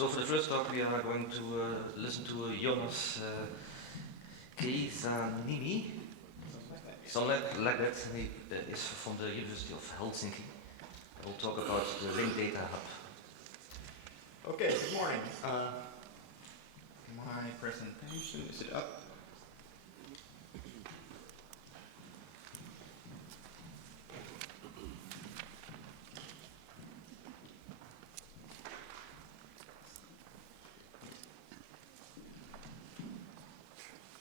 So for the first talk we are going to listen to Joonas Kesäniemi, something like that, and he is from the University of Helsinki. We'll talk about the Link Data Hub. Okay, good morning. My presentation, is it up?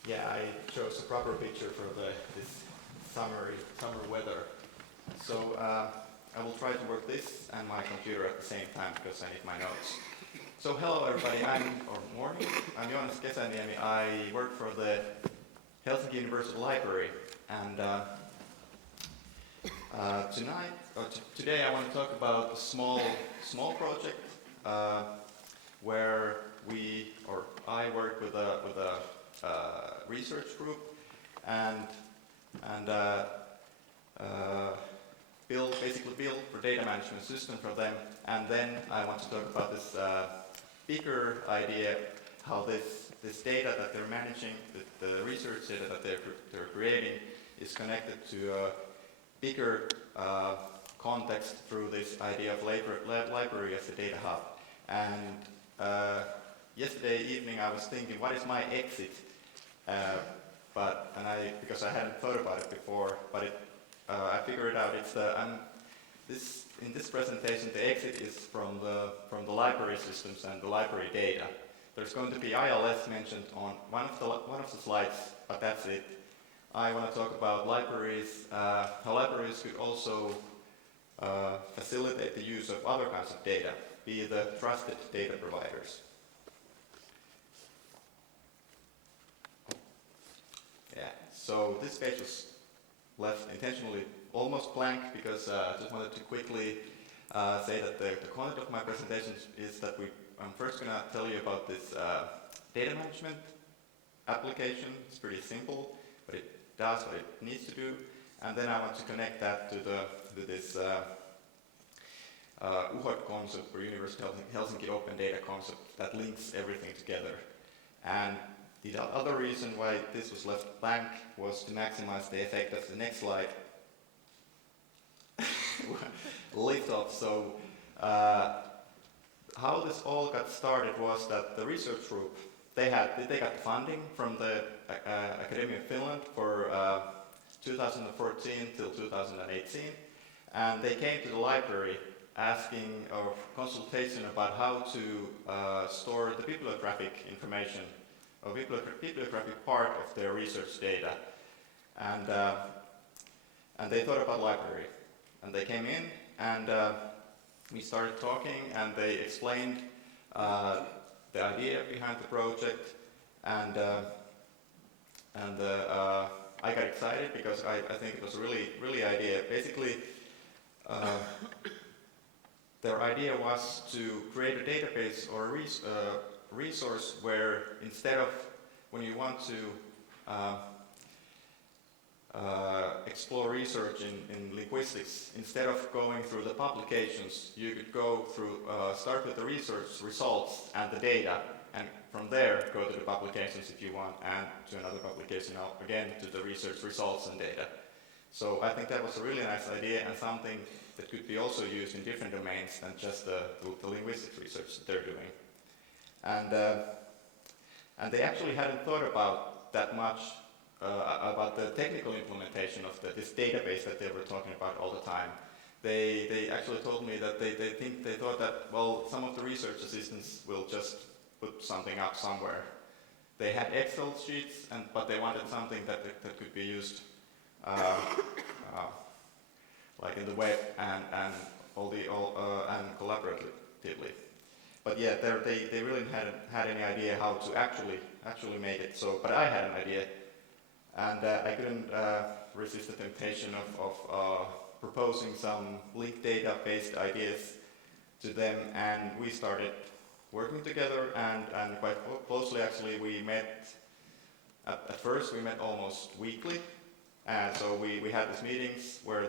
Yeah, I chose a proper picture for this summer weather. So I will try to work this and my computer at the same time because I need my notes. So hello everybody, morning. I'm Joonas Kesäniemi. I work for the Helsinki University Library, and today I want to talk about a small project where I work with a research group and build for data management system for them. And then I want to talk about this bigger idea, how this data that they're managing, the research data that they're creating, is connected to a bigger context through this idea of library as a data hub. And yesterday evening I was thinking, what is my exit? Because I hadn't thought about it before, but I figured it out. In this presentation, the exit is from the library systems and the library data. There's going to be ILS mentioned on one of the slides, but that's it. I want to talk about libraries, how libraries could also facilitate the use of other kinds of data, be the trusted data providers. Yeah, so this page was left intentionally almost blank because I just wanted to quickly say that the content of my presentation is that I'm first going to tell you about this data management application. It's pretty simple, but it does what it needs to do. And then I want to connect that to this UHOT concept, or University of Helsinki Open Data concept, that links everything together. And the other reason why this was left blank was to maximize the effect of the next slide. Lift off. So how this all got started was that the research group, they got funding from the Academy of Finland for 2014 till 2018, and they came to the library asking of consultation about how to store the bibliographic information, or bibliographic part of their research data, and they thought about library, and they came in and we started talking, and they explained the idea behind the project, and I got excited because I think it was a really idea. Basically, their idea was to create a database or a resource where, instead of, when you want to explore research in linguistics, instead of going through the publications, you could go through, start with the research results and the data, and from there go to the publications if you want, and to another publication again to the research results and data. So I think that was a really nice idea, and something that could be also used in different domains than just the linguistics research that they're doing. And they actually hadn't thought about that much about the technical implementation of this database that they were talking about all the time. They actually told me that they thought that, well, some of the research assistants will just put something up somewhere. They had Excel sheets, but they wanted something that could be used like in the web and collaboratively. But yeah, they really hadn't had any idea how to actually make it. So, but I had an idea, and I couldn't resist the temptation of proposing some linked data-based ideas to them, and we started working together, and quite closely actually. We met, at first we met almost weekly, and so we had these meetings where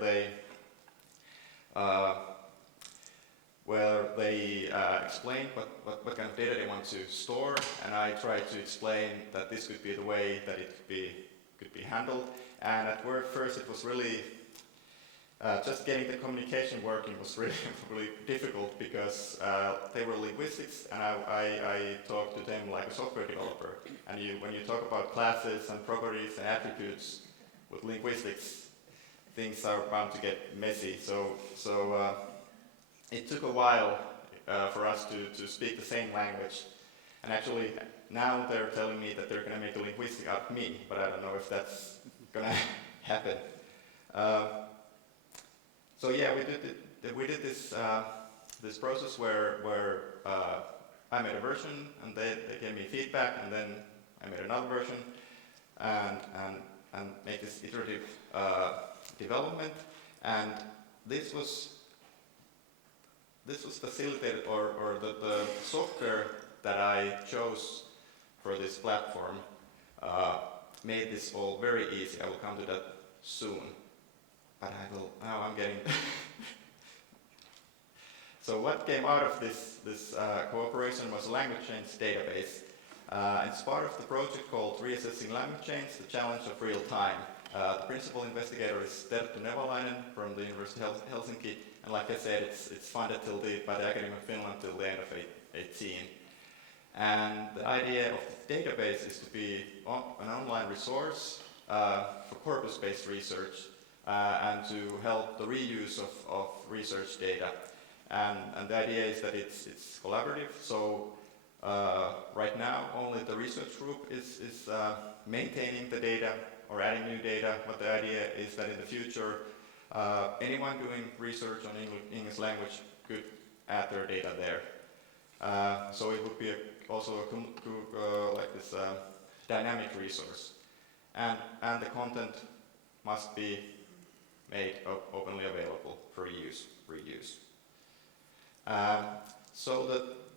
they explained what kind of data they want to store, and I tried to explain that this could be the way that it could be handled. And at first it was really just getting the communication working was really really difficult because they were linguistics, and I talked to them like a software developer. And when you talk about classes and properties and attributes with linguistics, things are bound to get messy. So it took a while for us to speak the same language. And actually, now they're telling me that they're going to make a linguistic out of me, but I don't know if that's going to happen. So yeah, we did this process where I made a version, and they gave me feedback, and then I made another version, and make this iterative development. And this was facilitated, or the software that I chose for this platform made this all very easy. I will come to that soon, but now I'm getting. So what came out of this cooperation was a language chains database. It's part of the project called Reassessing Language Chains, the Challenge of Real Time. The principal investigator is Terttu Nevalainen from the University of Helsinki, and like I said, it's funded by the Academy of Finland till the end of 2018. And the idea of the database is to be an online resource for corpus-based research and to help the reuse of research data. And the idea is that it's collaborative. So right now, only the research group is maintaining the data or adding new data, but the idea is that in the future, anyone doing research on English language could add their data there. So it would be also like this dynamic resource, and the content must be made openly available for reuse. So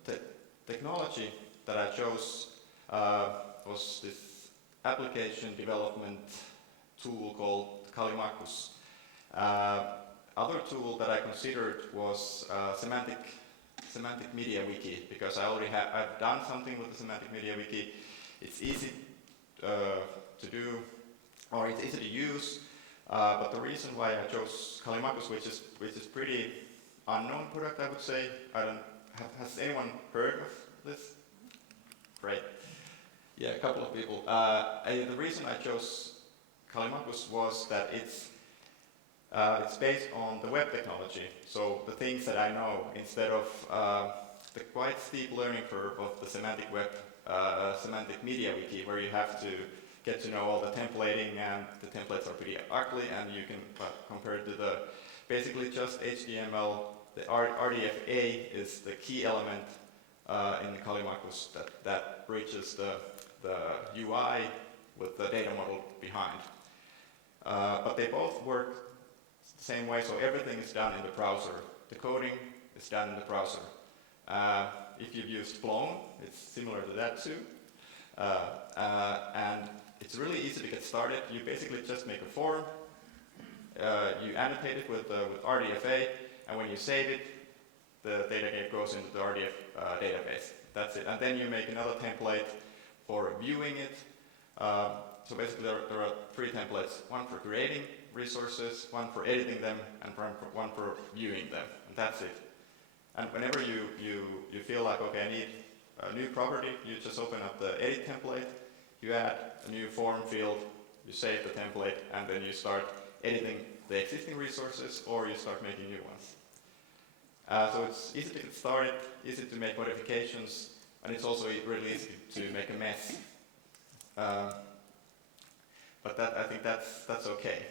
the technology that I chose was this application development tool called Callimachus. Other tool that I considered was semantic media wiki, because I've done something with the semantic media wiki. It's easy to do, or it's easy to use. But the reason why I chose Callimachus, which is pretty unknown product, I would say. Has anyone heard of this? Great. Yeah, a couple of people. The reason I chose Callimachus was that it's based on the web technology, so the things that I know, instead of the quite steep learning curve of the semantic web, semantic media wiki, where you have to get to know all the templating, and the templates are pretty ugly, and you can compare it to the basically just HTML. The RDFA is the key element in the Callimachus that bridges the UI with the data model behind. But they both work the same way, so everything is done in the browser. The coding is done in the browser. If you've used Clone, it's similar to that too. And it's really easy to get started. You basically just make a form, you annotate it with RDFA, and when you save it, the data goes into the RDF database. That's it. And then you make another template for viewing it. So basically there are 3 templates, one for creating resources, one for editing them, and one for viewing them. And that's it. And whenever you feel like, okay, I need a new property, you just open up the edit template, you add a new form field, you save the template, and then you start editing the existing resources, or you start making new ones. So it's easy to get started, easy to make modifications, and it's also really easy to make a mess. But I think that's okay.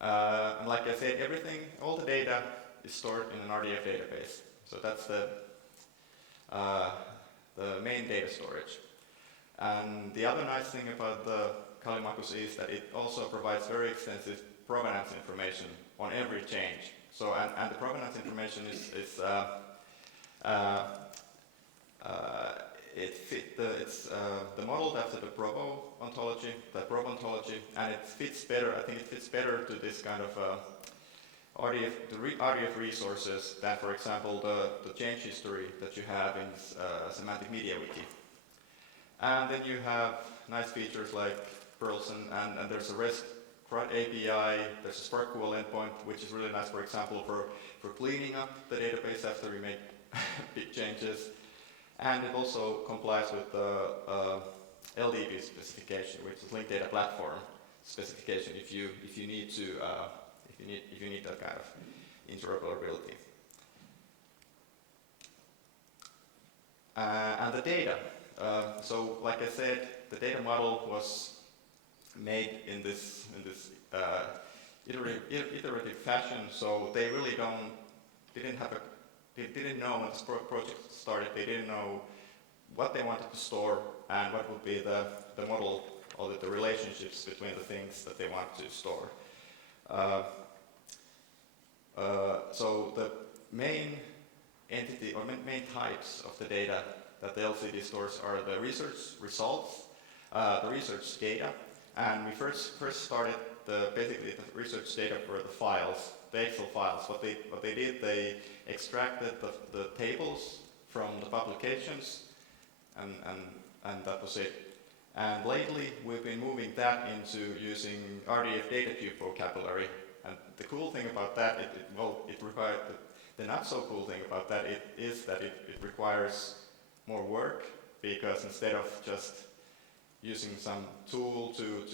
And like I said, all the data is stored in an RDF database. So that's the main data storage. And the other nice thing about the Callimachus is that it also provides very extensive provenance information on every change. So, and the provenance information is the modeled after the Provo ontology, and it fits better. I think it fits better to this kind of RDF resources than, for example, the change history that you have in semantic media wiki. And then you have nice features like Pearls, and there's a REST API, there's a SparkQL endpoint, which is really nice, for example, for cleaning up the database after you make big changes. And it also complies with the LDP specification, which is Linked Data Platform specification, if you need that kind of interoperability. And the data. So, like I said, the data model was made in this iterative fashion. So they really didn't know when this project started. They didn't know what they wanted to store and what would be the model or the relationships between the things that they want to store. So the main entity or main types of the data that the LCD stores are the research results, the research data, and we first started basically the research data were the files, the Excel files. What they did, they extracted the tables from the publications, and that was it. And lately, we've been moving that into using RDF data cube vocabulary. And the cool thing about that, it requires the not so cool thing about that is that it requires more work, because instead of just using some tool to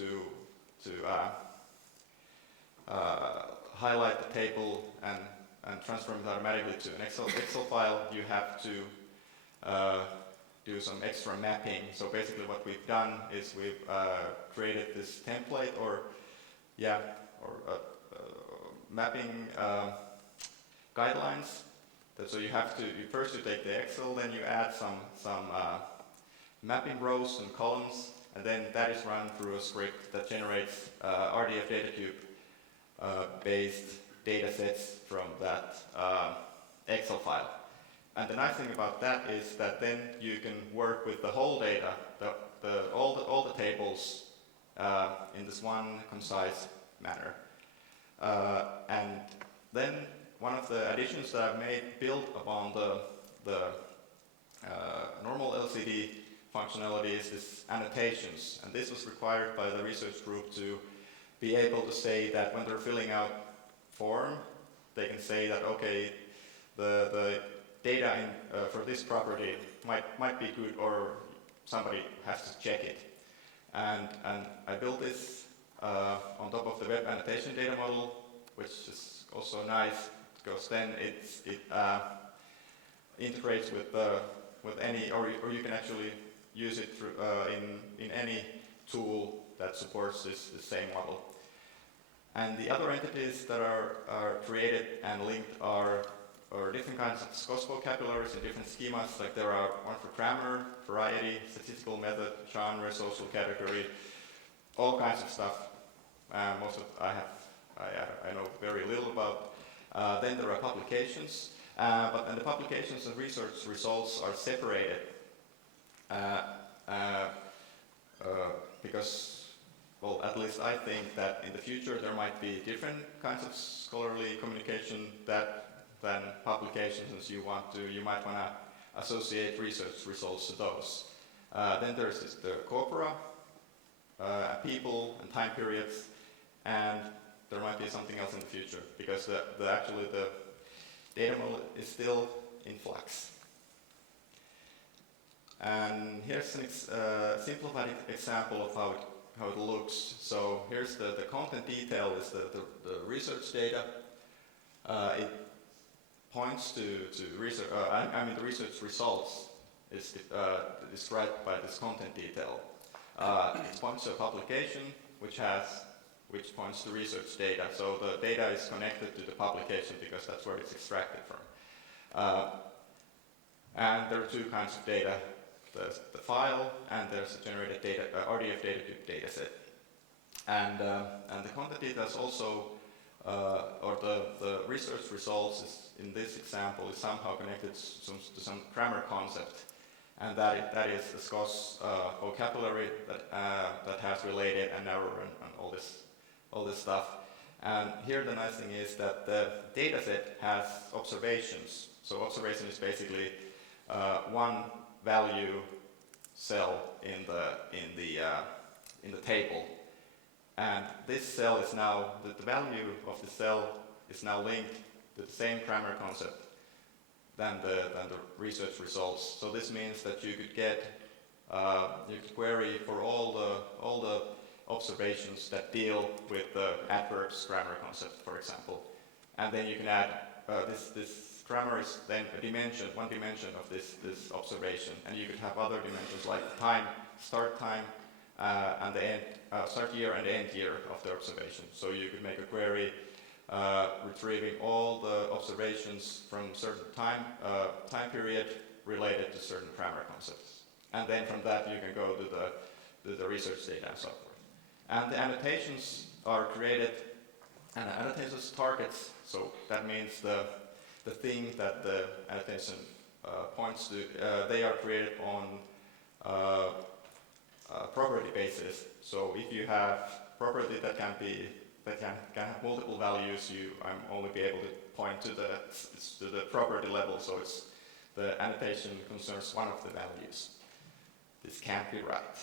highlight the table and transform it automatically to an Excel file, you have to do some extra mapping. So basically what we've done is we've created this template or mapping guidelines. So you have to, first you take the Excel, then you add some mapping rows and columns, and then that is run through a script that generates RDF data cube based data sets from that Excel file. And the nice thing about that is that then you can work with the whole data, all the tables in this one concise manner. And then one of the additions that I've made built upon the normal LCD functionality is this annotations. And this was required by the research group to be able to say that when they're filling out form, they can say that, okay, the data for this property might be good, or somebody has to check it. And I built this on top of the web annotation data model, which is also nice, because then it integrates with any, or you can actually use it through, in any tool that supports this same model. And the other entities that are created and linked are different kinds of SCOS vocabularies and different schemas. Like there are one for grammar, variety, statistical method, genre, social category, all kinds of stuff. Most of I know very little about. Then there are publications, and the publications and research results are separated because, well, at least I think that in the future there might be different kinds of scholarly communication than publications, and you might want to associate research results to those. Then there's the corpora, people and time periods, and there might be something else in the future, because actually the data model is still in flux. And here's a simplified example of how it looks. So here's the content detail is the research data. It points to research. The research results is described by this content detail. It points to a publication which points to research data. So the data is connected to the publication because that's where it's extracted from. And there are two kinds of data. There's the file, and there's a generated data, RDF data cube data set. And the content data is also, or the research results is, in this example, is somehow connected to some grammar concept. And that is the SCOS vocabulary that has related and narrow and all this stuff. And here the nice thing is that the dataset has observations. So observation is basically one value cell in the table, and this cell is now the value of the cell is now linked to the same grammar concept than the research results. So this means that you could get you could query for all the observations that deal with the adverbs grammar concept, for example, and then you can add this grammar is then a dimension, one dimension of this observation, and you could have other dimensions like time, start time, and the end, start year and end year of the observation. So you could make a query retrieving all the observations from certain time period related to certain grammar concepts, and then from that you can go to the research data and so forth. And the annotations are created, and annotations targets. So that means the thing that the annotation points to, they are created on property basis. So if you have property that can have multiple values, I'm only be able to point to the property level. So it's the annotation concerns one of the values. This can't be right.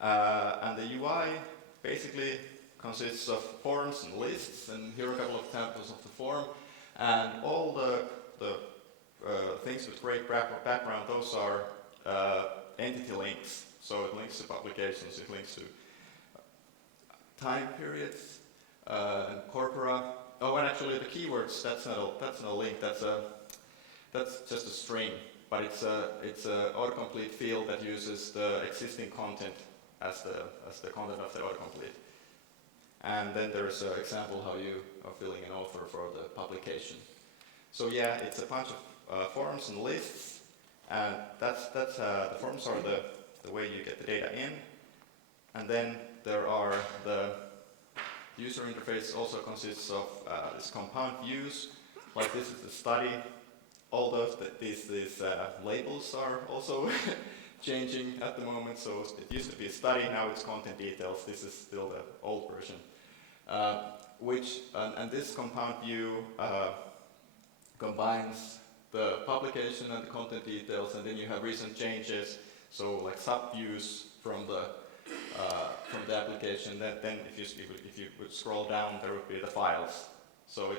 And the UI basically consists of forms and lists, and here are a couple of examples of the form. And all the things with great background, those are entity links. So it links to publications, it links to time periods, and corpora. Oh, and actually the keywords, that's not a link, that's just a string, but it's a autocomplete field that uses the existing content as the content of the autocomplete. And then there's an example how you are filling an offer for the publication. So yeah, it's a bunch of forms and lists, and that's the forms are the way you get the data in. And then there are the user interface also consists of this compound views, like this is the study. All these labels are also changing at the moment, so it used to be a study, now it's content details. This is still the old version. And this compound view combines the publication and the content details, and then you have recent changes, so like sub-views from the application. Then if you would scroll down, there would be the files. So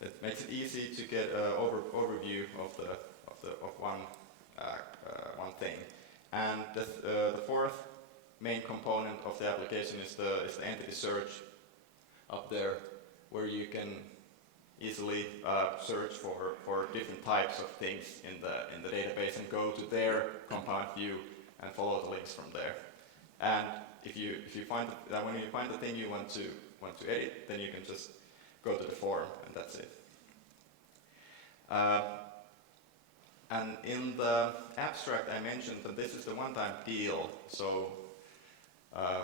it makes it easy to get an overview of one thing. And the fourth main component of the application is the entity search up there, where you can easily search for different types of things in the database and go to their compound view and follow the links from there. And if you find when you find the thing you want to edit, then you can just go to the form, and that's it. And in the abstract I mentioned that this is the one-time deal, so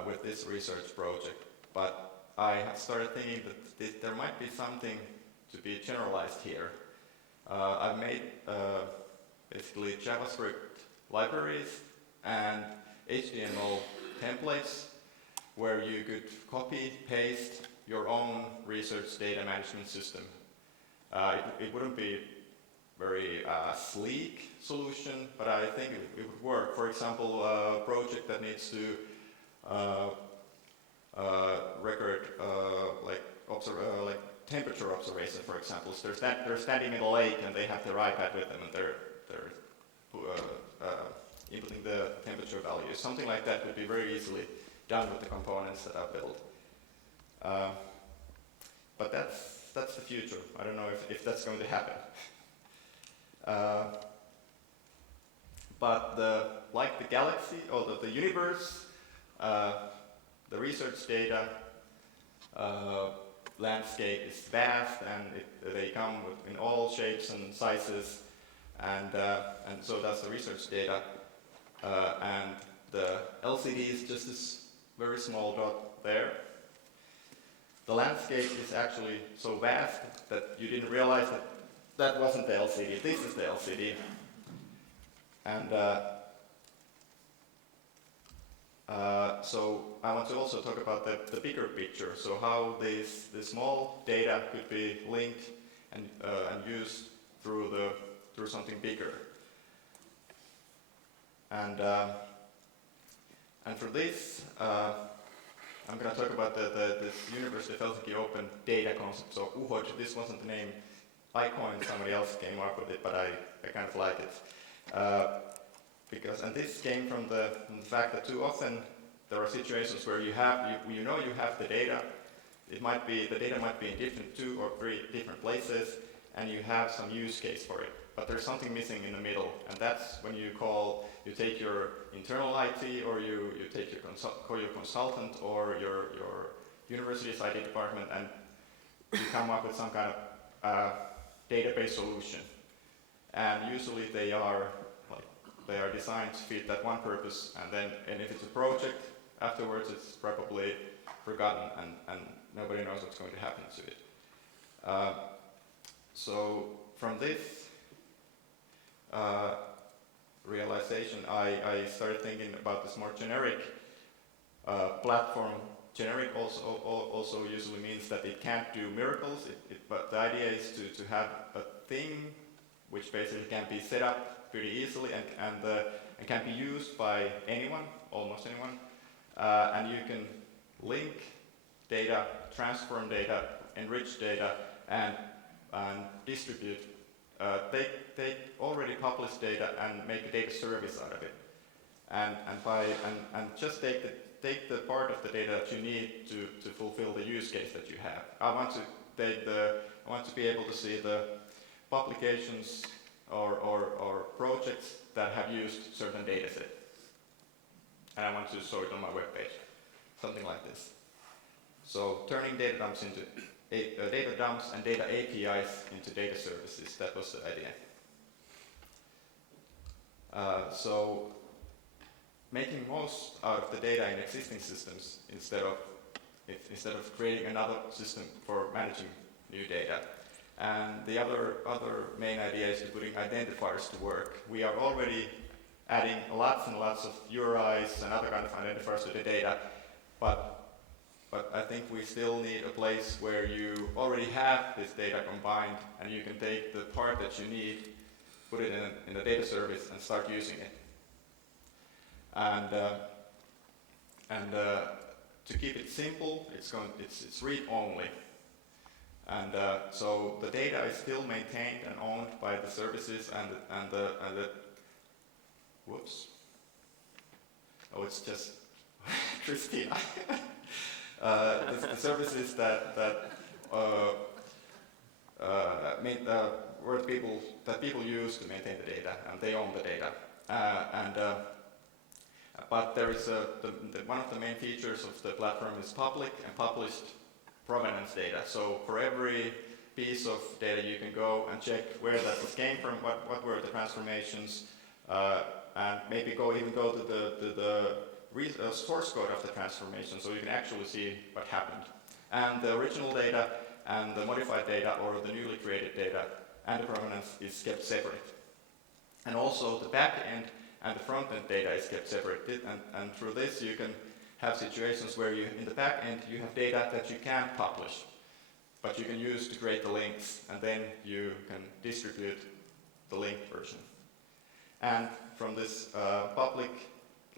with this research project, but I started thinking that there might be something to be generalized here. I've made basically JavaScript libraries and HTML templates where you could copy, paste your own research data management system. It wouldn't be very sleek solution, but I think it would work. For example, a project that needs to record like temperature observation, for example. So they're standing in a lake and they have their iPad with them, and they're inputting the temperature values. Something like that would be very easily done with the components that I've built. But that's the future. I don't know if that's going to happen. But like the galaxy or the universe, the research data landscape is vast, and they come in all shapes and sizes, and so does the research data. And the LCD is just this very small dot there. The landscape is actually so vast that you didn't realize that wasn't the LCD. This is the LCD. And So I want to also talk about the bigger picture, so how this small data could be linked and used through something bigger. And for this, I'm going to talk about this University of Helsinki Open Data concept. So UHOD, this wasn't the name I coined, somebody else came up with it, but I kind of like it. And this came from the fact that too often there are situations where you have the data. The data might be in 2 or 3 different places, and you have some use case for it. But there's something missing in the middle, and that's when you take your internal IT, or you take call your consultant or your university's IT department, and you come up with some kind of database solution. And usually they are designed to fit that one purpose, and if it's a project, afterwards it's probably forgotten, and nobody knows what's going to happen to it. So from this realization, I started thinking about this more generic platform. Generic also usually means that it can't do miracles, but the idea is to have a thing which basically can be set up pretty easily and can be used by anyone, almost anyone, and you can link data, transform data, enrich data, and distribute. Take already published data and make a data service out of it, and just take the part of the data that you need to fulfill the use case that you have. I want to be able to see the publications or projects that have used certain data set, and I want to show it on my webpage, something like this. So turning data dumps into data dumps and data APIs into data services, that was the idea. So making most out of the data in existing systems instead of creating another system for managing new data. And the other main idea is to putting identifiers to work. We are already adding lots and lots of URIs and other kind of identifiers to the data, but I think we still need a place where you already have this data combined, and you can take the part that you need, put it in a data service, and start using it. And to keep it simple, it's read only. And so the data is still maintained and owned by the services and the whoops. Oh, it's just Christina. The services that people use to maintain the data, and they own the data. But there is one of the main features of the platform is public and published provenance data. So for every piece of data you can go and check where that came from, what were the transformations, and maybe even go to the source code of the transformation, so you can actually see what happened. And the original data and the modified data, or the newly created data, and the provenance is kept separate. And also the back end and the front end data is kept separate. And through this you can have situations where in the back end you have data that you can't publish, but you can use to create the links, and then you can distribute the linked version. And from this public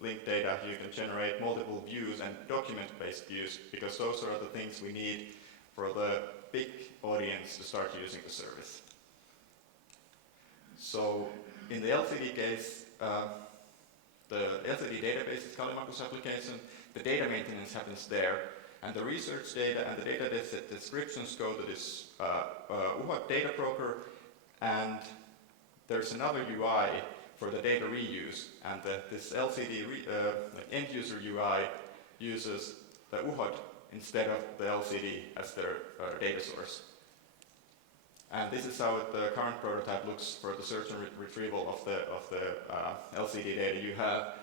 linked data, you can generate multiple views and document-based views, because those are the things we need for the big audience to start using the service. So in the LCD case, the LTE database is Kallimakus application. The data maintenance happens there, and the research data and the data descriptions go to this UHOD data broker, and there's another UI for the data reuse, and this LCD end user UI uses the UHOD instead of the LCD as their data source. And this is how the current prototype looks for the search and retrieval of the LCD data. You have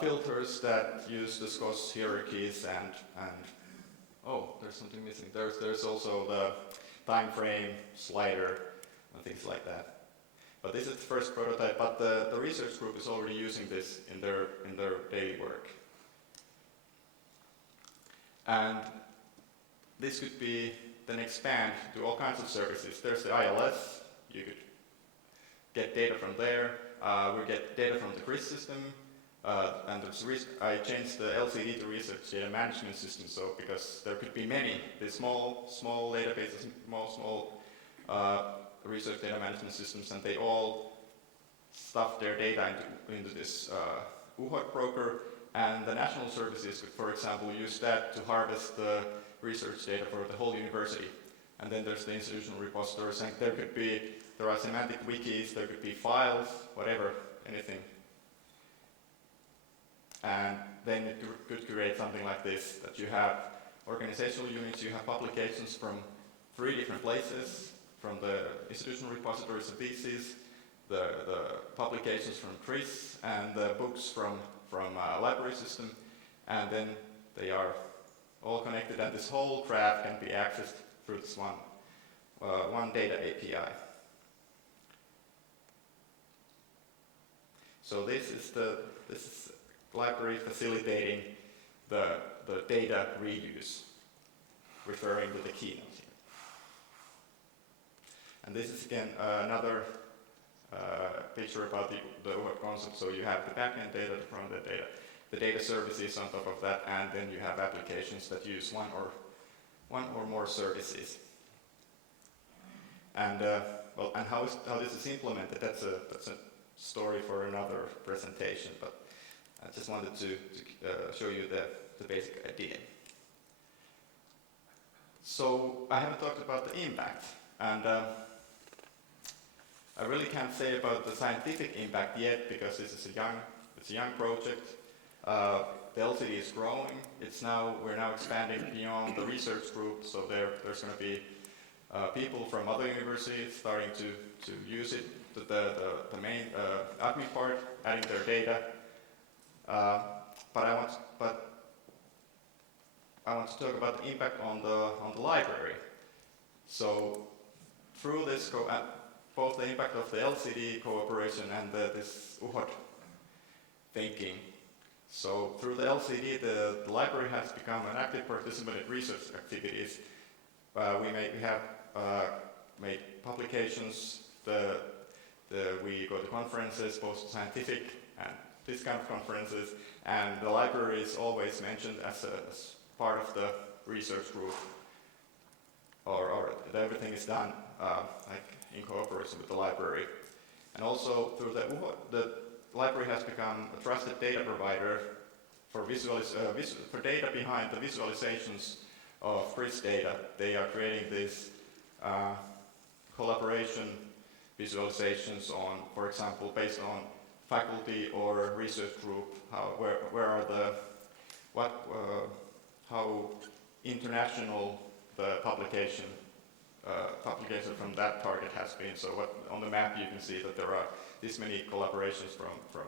filters that use the SCOS hierarchies, and oh, there's something missing. There's also the time frame slider and things like that. But this is the first prototype. But the research group is already using this in their daily work. And this could be then expand to all kinds of services. There's the ILS, you could get data from there. We get data from the CRIS system, and I changed the LCD to Research Data Management System, so because there could be many, these small databases, small research data management systems, and they all stuff their data into this UHOT broker, and the national services could, for example, use that to harvest the research data for the whole university. And then there's the institutional repositories, and there are semantic wikis, there could be files, whatever, anything. And then it could create something like this, that you have organizational units, you have publications from 3 different places, from the institutional repositories and theses, the publications from CRIS, and the books from library system, and then they are all connected, and this whole graph can be accessed through this one data API. So this is library facilitating the data reuse, referring to the keynote here. And this is again another picture about the UHOT concept. So you have the backend data, the front-end data, the data services on top of that, and then you have applications that use one or more services. And and how this is implemented, that's a story for another presentation. But I just wanted to show you the basic idea. So I haven't talked about the impact, and I really can't say about the scientific impact yet because this is a young project. The LCD is growing. We're now expanding beyond the research group, so there's going to be people from other universities starting to use it. The main admin part, adding their data. But I want to talk about the impact on the library. So through this, both the impact of the LCD cooperation and this UHOT thinking. So through the LCD, the library has become an active participant in research activities. We have made publications. We go to conferences, both scientific and this kind of conferences, and the library is always mentioned as part of the research group, or everything is done like in cooperation with the library. And also through the library has become a trusted data provider for data behind the visualizations of CRIS data. They are creating these collaboration visualizations on, for example, based on faculty or research group, how international the publication from that target has been. So on the map you can see that there are this many collaborations from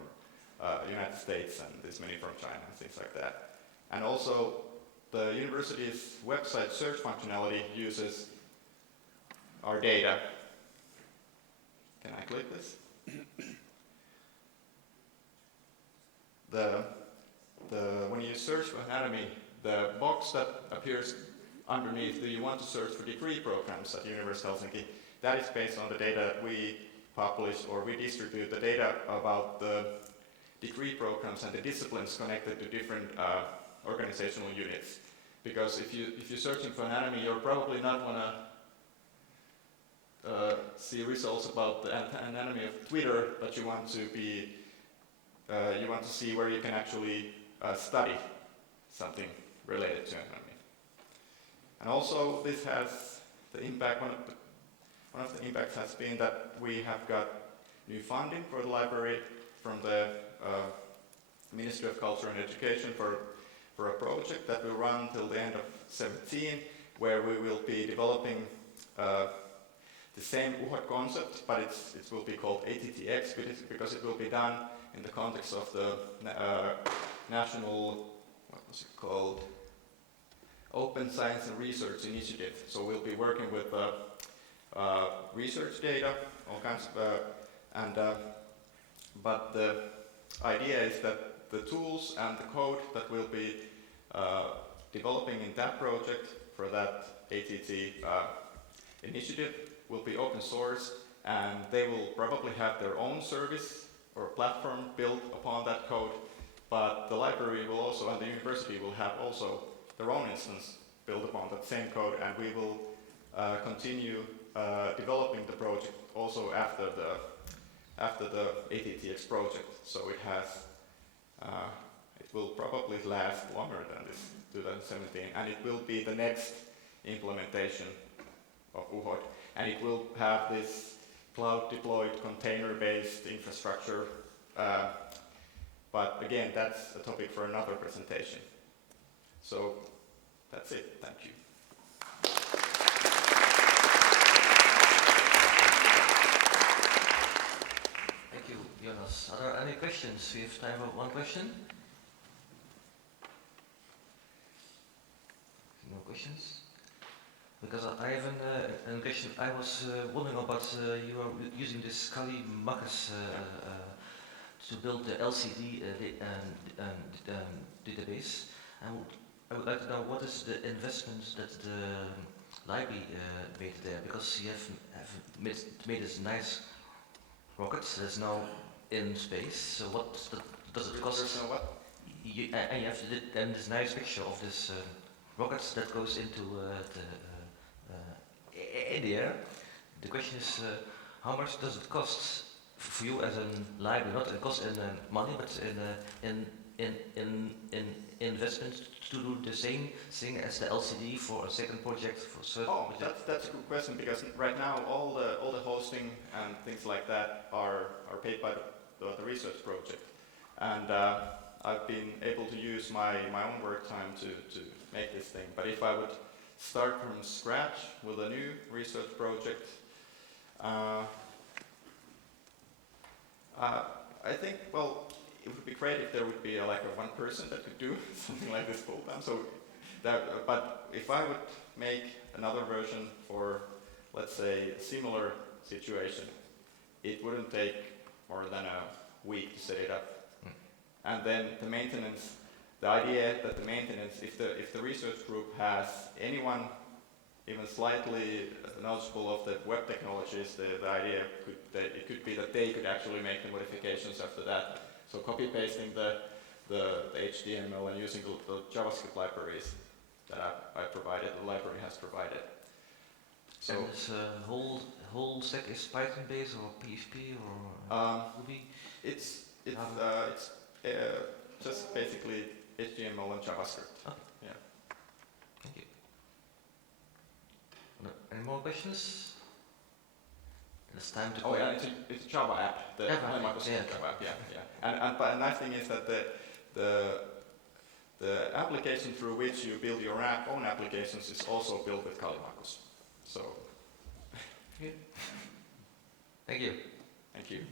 United States and this many from China and things like that. And also the university's website search functionality uses our data. Can I click this? When you search for anatomy, the box that appears underneath, do you want to search for degree programs at University of Helsinki? That is based on the data we publish, or we distribute the data about the degree programs and the disciplines connected to different organizational units. Because if you're searching for anatomy, you're probably not want to see results about the anatomy of Twitter, but you want to see where you can actually study something related to anatomy. And also, this has the impact. One of the impacts has been that we have got new funding for the library from the Ministry of Culture and Education for a project that will run till the end of 2017, where we will be developing the same UHOT concept, but it will be called ATTX because it will be done in the context of the national, what was it called? Open Science and Research Initiative. So we'll be working with research data, all kinds of, but the idea is that the tools and the code that will be developing in that project for that ATT initiative will be open source, and they will probably have their own service or platform built upon that code, but the library will also, and the university will have also their own instance built upon that same code, and we will continue developing the project also after the ATTX project. So it has, it will probably last longer than this 2017, and it will be the next implementation of UHOID, and it will have this cloud deployed container-based infrastructure. But again, that's a topic for another presentation. So that's it. Thank you. Thank you, Joonas. Are there any questions? We have time for one question. No questions? Because I have a question. I was wondering about you are using this Kali Makas to build the LCD database. And I would like to know what is the investment that the library made there, because you have made this nice rocket that's now in space. So what does it cost? There's no what? And you have then this nice picture of this rocket that goes into in the air. The question is, how much does it cost for you as a library? Not it cost in money, but in investment to do the same thing as the LCD for a second project for certain. Oh, that's a good question, because right now all the hosting and things like that are paid by the research project, and I've been able to use my own work time to make this thing. But if I would start from scratch with a new research project, I think, well, it would be great if there would be like a one person that could do something like this full time. So that, but if I would make another version for, let's say, a similar situation, it wouldn't take more than a week to set it up. And then the maintenance, the idea that the maintenance, if the research group has anyone even slightly knowledgeable of the web technologies, the idea could be that they could actually make the modifications after that. So copy pasting the HTML and using the JavaScript libraries that I provided, the library has provided. So and this whole stack is Python based or PHP or Ruby? It's just basically HTML and JavaScript. Okay. Yeah. Thank you. Any more questions? It's time to. Oh yeah, it's a Java app. The Microsoft Java app. Yeah. And the nice thing is that the application through which you build your own applications is also built with Callimachus. So. Thank you. Thank you.